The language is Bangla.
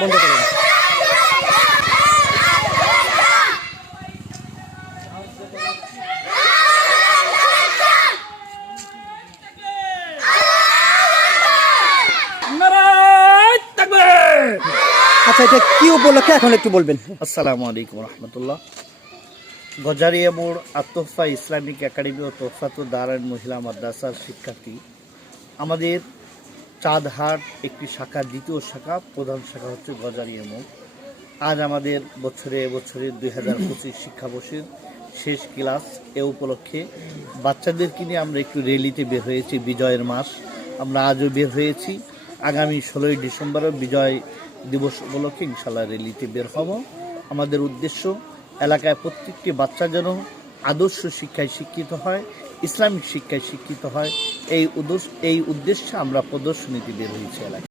বন্ধ করেন আচ্ছা এটা কি উপলক্ষে এখন একটু বলবেন? আসসালামু আলাইকুম রহমতুল্লাহ। গজারিয়া মোড় আত্মফা ইসলামিক একাডেমি ও তোফাতুর দারায়ণ মহিলা মাদ্রাসার শিক্ষার্থী। আমাদের চাঁদহাট একটি শাখা, দ্বিতীয় শাখা, প্রধান শাখা হচ্ছে গজারিয়া মোড়। আজ আমাদের বছরে বছরে দুই হাজার পঁচিশ শিক্ষাবর্ষের শেষ ক্লাস এ উপলক্ষে বাচ্চাদেরকে নিয়ে আমরা একটু র্যালিতে বের হয়েছি বিজয়ের মাস। আমরা আজও বের হয়েছি। আগামী ষোলোই ডিসেম্বরও বিজয় দিবস উপলক্ষে ইনশাল্লাহ র্যালিতে বের হব। আমাদের উদ্দেশ্য, এলাকায় প্রত্যেকটি বাচ্চা যেন আদর্শ শিক্ষায় শিক্ষিত হয় ইসলামিক শিক্ষায় শিক্ষিত হয়। এই এই উদ্দেশ্যে আমরা প্রদর্শনীতে বের হয়েছি এলাকায়।